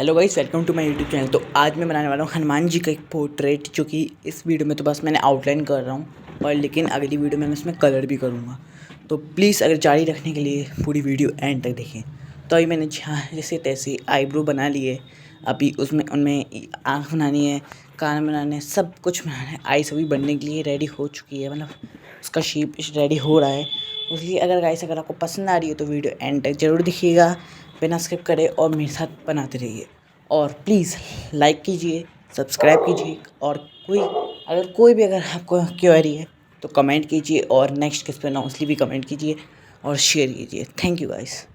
Hello guys, welcome to my YouTube channel. तो आज मैं बनाने वाला हूँ हनुमान जी का एक पोर्ट्रेट, जो कि इस वीडियो में तो बस मैंने आउटलाइन कर रहा हूँ, और लेकिन अगली वीडियो में मैं इसमें कलर भी करूँगा। तो प्लीज़ अगर जारी रखने के लिए पूरी वीडियो एंड तक देखें। तो अभी मैंने जहाँ जैसे तैसे आईब्रो बना लिए, अभी उसमें उनमें आँख बनानी है, कान बनाने हैं, सब कुछ बनाना है। आईस अभी बनने के लिए रेडी हो चुकी है, मतलब उसका शेप रेडी हो रहा है। इसलिए अगर आपको पसंद आ रही है तो वीडियो एंड तक ज़रूर दिखिएगा, बिना स्किप करे, और मेरे साथ बनाते रहिए। और प्लीज़ लाइक कीजिए, सब्सक्राइब कीजिए, और कोई भी अगर आपको क्वेरी है तो कमेंट कीजिए, और नेक्स्ट किस पे बनाऊँ इसलिए भी कमेंट कीजिए और शेयर कीजिए। Thank you guys.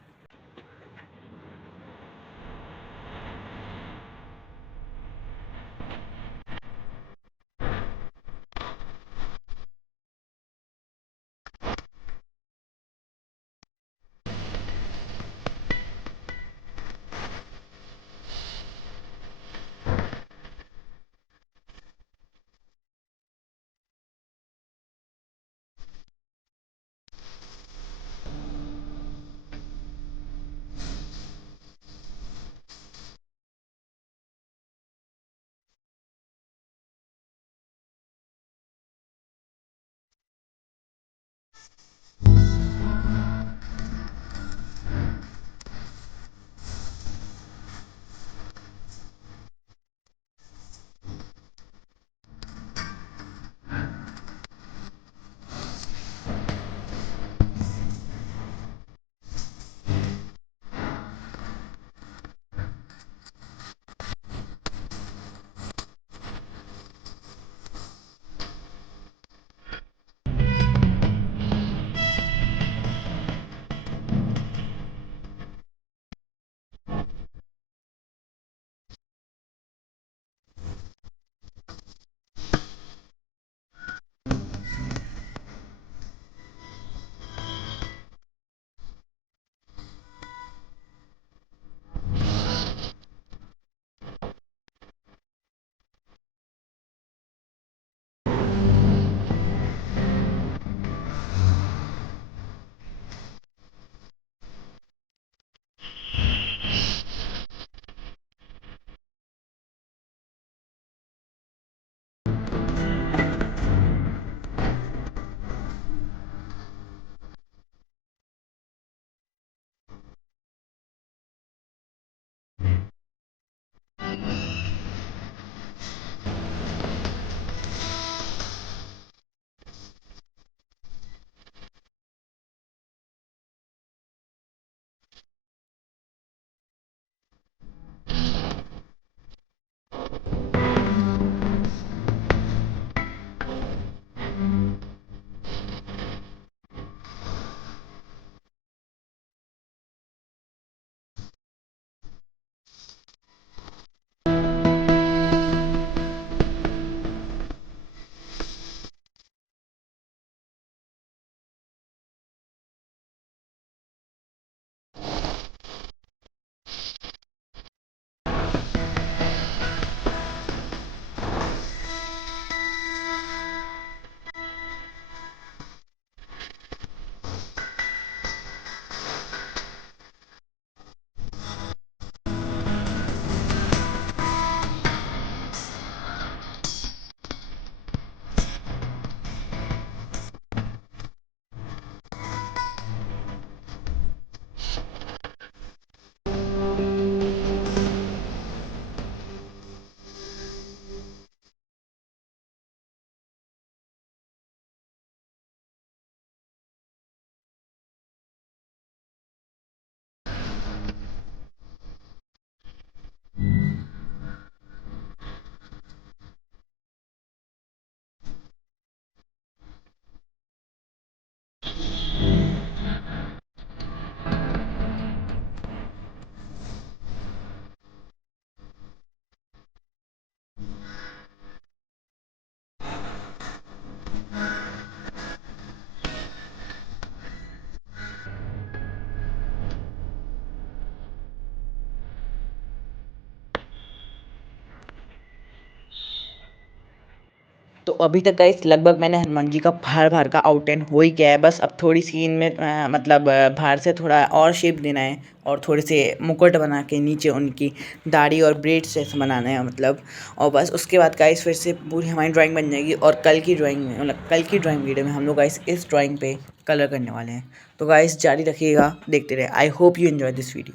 तो अभी तक गाइस लगभग मैंने हनुमान जी का बाहर का आउटलाइन हो ही गया है। बस अब थोड़ी सीन में मतलब बाहर से थोड़ा और शेप देना है और थोड़े से मुकुट बना के नीचे उनकी दाढ़ी और ब्रेड्स जैसे बनाना है मतलब। और बस उसके बाद गाइस फिर से पूरी हमारी ड्राइंग बन जाएगी और कल की ड्राइंग में मतलब कल की ड्राइंग वीडियो में हम लोग गाइस इस ड्राइंग पे कलर करने वाले हैं। तो गाइस जारी रखिएगा, देखते रहे। I hope you enjoy this video.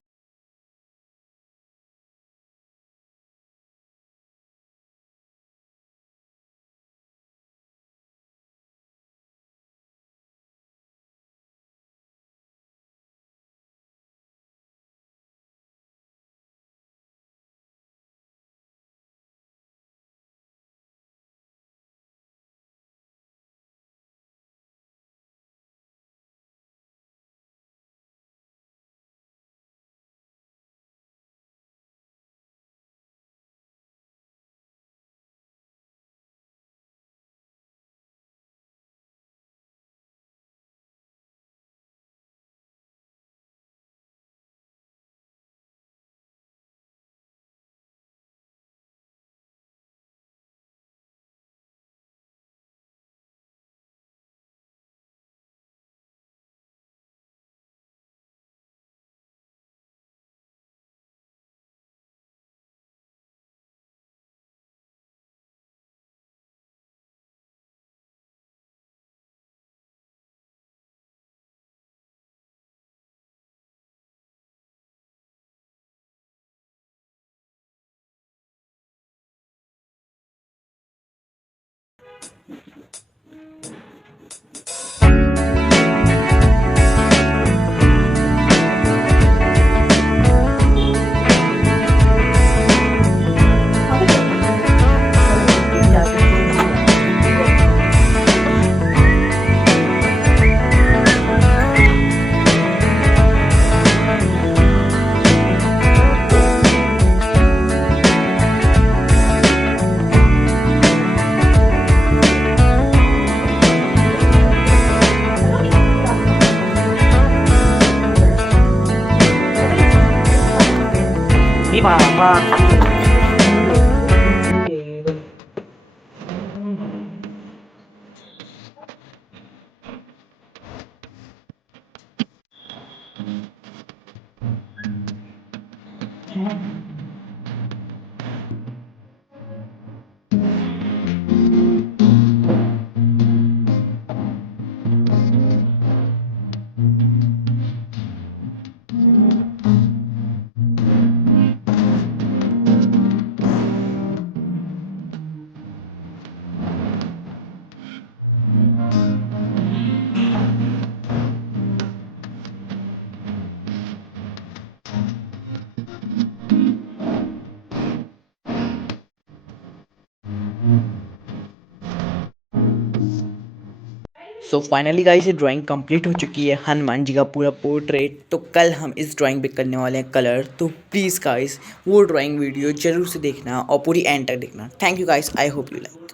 So finally guys ये ड्राइंग कंप्लीट हो चुकी है, हनुमान जी का पूरा पोर्ट्रेट। तो कल हम इस ड्राइंग पे करने वाले हैं कलर। तो प्लीज़ गाइस वो ड्राइंग वीडियो जरूर से देखना और पूरी एंड तक देखना। Thank you guys, I hope you like.